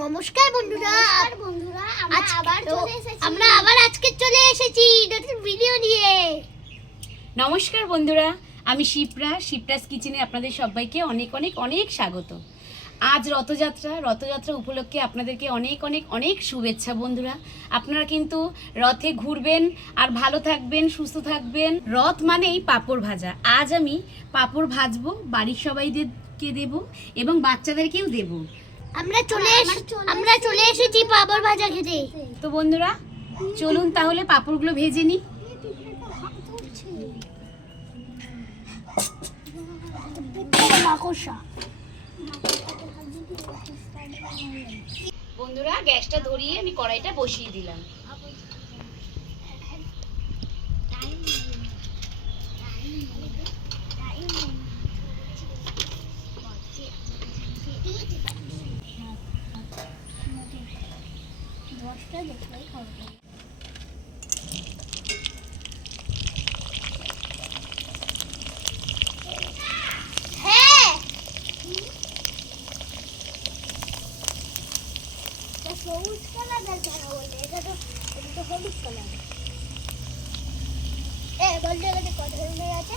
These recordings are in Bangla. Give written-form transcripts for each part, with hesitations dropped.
নমস্কার বন্ধুরা, আমরা আবার আজকে চলে এসেছি নতুন ভিডিও নিয়ে। নমস্কার বন্ধুরা, আমি শিপ্রাস কিচেনে আপনাদের সবাইকে অনেক অনেক অনেক স্বাগত। আজ রথযাত্রা উপলক্ষে আপনাদেরকে অনেক অনেক অনেক শুভেচ্ছা বন্ধুরা। আপনারা কিন্তু রথে ঘুরবেন আর ভালো থাকবেন, সুস্থ থাকবেন। রথ মানেই পাঁপড় ভাজা। আজ আমি পাঁপড় ভাজবো, বাড়ির সবাইদেরকে দেব এবং বাচ্চাদেরকেও দেব। আমরা চলে এসেছি পাঁপড় ভাজা খেতে। তো বন্ধুরা চলুন তাহলে পাঁপড়গুলো ভেজে নিই। বন্ধুরা গ্যাসটা ধরিয়ে আমি কড়াইটা বসিয়ে দিলাম। সবুজ কালার কেন বলতে, এটা তো হলুদ কালার। বলতে গেলে ক ধরনের আছে?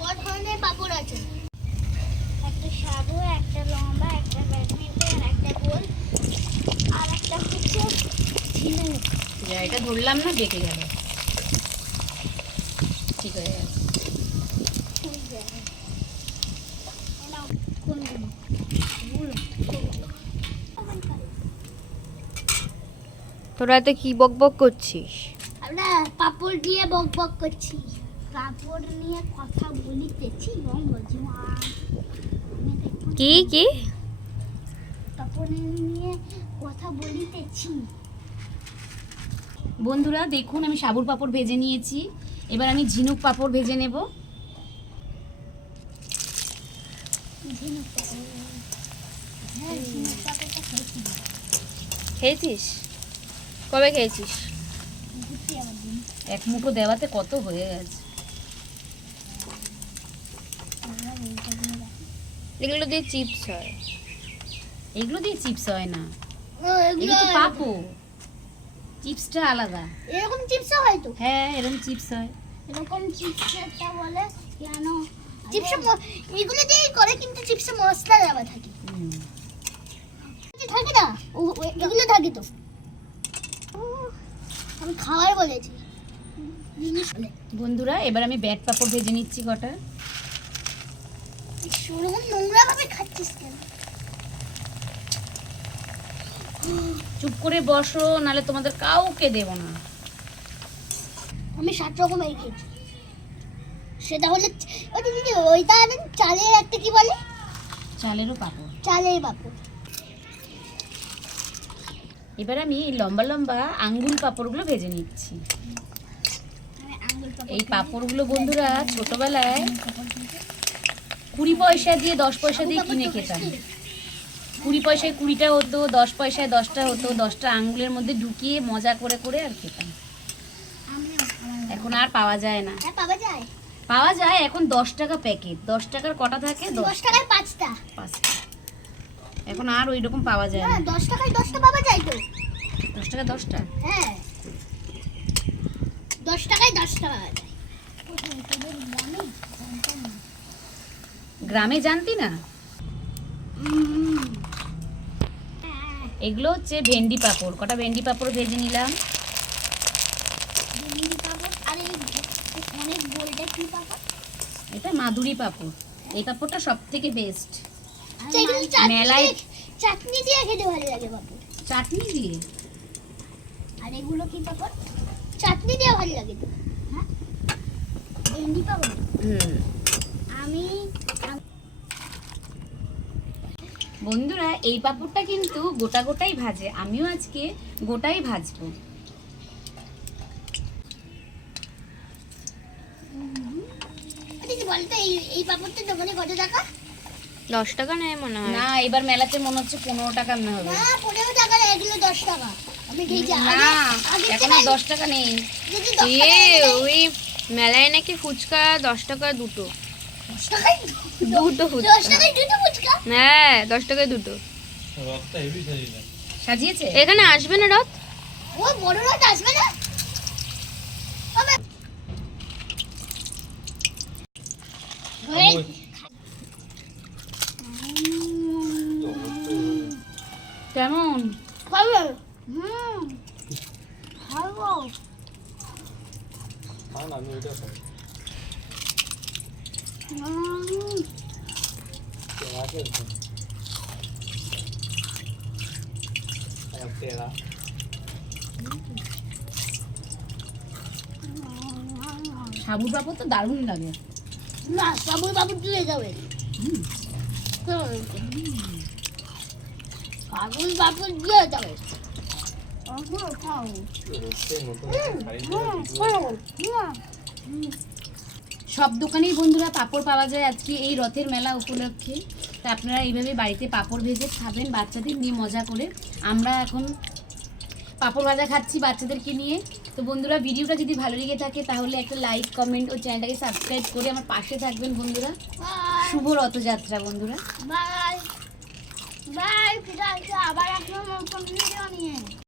ক ধরনের পাঁপড় আছে? একটা সাদা, একটা লম্বা, একটা ব্যাডমিন্টন, একটা গোল, আর একটা হচ্ছে ঝিনুক। এটা ধরলাম না, বেঁকে গেল। ঠিক হয়ে গেছে। তোরা তো কি বক বক করছিস? আমরা পাপড় দিয়ে বক বক করছি। পাপড় নিয়ে কথা বলিতেছি। কি কি পাপড় নিয়ে কথা বলিতেছি। বন্ধুরা দেখুন, আমি সাবুর পাঁপড় ভেজে নিয়েছি। এবার আমি ঝিনুক পাঁপড় ভেজে নেব। খেয়েছিস? কবে খেয়েছিস? এক মুঠো দেওয়াতে কত হয়ে গেছে। এগুলো দিয়ে চিপস হয়। এগুলো দিয়ে চিপস হয় না, এগুলো তো পাঁপড়। চিপসটা আলাদা। এরকম চিপস হয় তো? হ্যাঁ, এরকম চিপস হয়। এরকম চিপসটা বলে কেন? চিপস এগুলো দিয়েই করে, কিন্তু চিপসে মশলা দেওয়া থাকে। থাকে না, এগুলো থাকে তো। আমি খাবার বলেছি। বন্ধুরা এবার আমি ব্যাট পাঁপড় ভেজে নিচ্ছি কটা। সেরকম নোংরা ভাবে খাচ্ছিস কেন? চুপ করে বসো, নালে তোমাদের কাউকে দেব না। আমি 7 রকমের খেয়েছি। সেটা হলে দিদি ওইটা চালের একটা কি বলে? চালেরও পাঁপড়। চালের পাঁপড়। এবার আমি লম্বা লম্বা আঙ্গুল পাঁপড়গুলো ভেজে নিচ্ছি। এই পাঁপড়গুলো বন্ধুরা ছোটবেলায় 20 পয়সা দিয়ে 10 পয়সা দিয়ে কিনে খেতাম। 20 পয়সায় 20টা হতো, 10 পয়সায় 10টা হতো। 10টা আঙ্গুলের মধ্যে ঢুকিয়ে মজা করে করে আর খেতাম। এখন আর পাওয়া যায় না। পাওয়া যায়? পাওয়া যায় এখন 10 টাকা প্যাকেট। 10 টাকার কটা থাকে? 10 টাকায় 5টা। এখন আর ওই রকম পাওয়া যায় না। 10 টাকায় 10টা পাওয়া যায় তো। 10 টাকা 10টা? হ্যাঁ, 10 টাকায় 10টা পাওয়া যায়। গ্রামে জানতি না? এগুলো হচ্ছে ভেন্ডি পাঁপড়। কটা ভেন্ডি পাঁপড় ভেজে নিলাম। এটা মাধুরী পাঁপড়। এই পাঁপড়টা সব থেকে বেস্ট। মেলায় চাটনি দিয়ে খেতে ভালো লাগে বাবু। চাটনি দিয়ে? আর এগুলো কি পাপড়? চাটনি দিয়ে ভালো লাগে তো। হ্যাঁ, ভেন্ডি পাপড়। আমি বন্ধুরা এই পাঁপড়টা কিন্তু গোটা গোটাই ভাজে। আমিও আজকে গোটাই ভাজবো। বলতো এই পাপড়টা দোকানে কত টাকা? 10 টাকা নেয় মনে হয়। না, এবার মেলাতে মনে হচ্ছে 15 টাকা না হবে। না, 15 টাকা না, এগুলো 10 টাকা। আমি খেয়েছি। না, এখন 10 টাকা নেই। ওই মেলায় নাকি ফুচকা 10 টাকা দুটো। 10 টাকায় দুটো ফুচকা। 10 টাকায় দুটো ফুচকা? হ্যাঁ 10 টাকায় দুটো। রথটা হেভি সাজিয়েছে। সাজিয়েছে? এখানে আসবে না রথ? ও বড় রথ আসবে না? তবে কেমন? খাবে? খাবো। না না, আমি ওইটা খাই। আছে তো। তেরা সাবুর পাপড় তো দারুণ লাগে। না সাবুর বাবু দিয়ে যাবে। সাবুর বাবু দিয়ে যাবে। খাও। রথে নতুন শাড়ি সব দোকানেই বন্ধুরা পাপড় পাওয়া যায় আজকে এই রথের মেলা উপলক্ষে। তা আপনারা এইভাবে বাড়িতে পাপড় ভেজে খাবেন বাচ্চাদের নিয়ে মজা করে। আমরা এখন পাপড় ভাজা খাচ্ছি বাচ্চাদেরকে নিয়ে। তো বন্ধুরা ভিডিওটা যদি ভালো লেগে থাকে তাহলে একটা লাইক কমেন্ট ও চ্যানেলটাকে সাবস্ক্রাইব করে আমার পাশে থাকবেন বন্ধুরা। শুভ রথযাত্রা বন্ধুরা। বাই বাই, ফিরে আসবো আবার আপনার নতুন ভিডিও নিয়ে।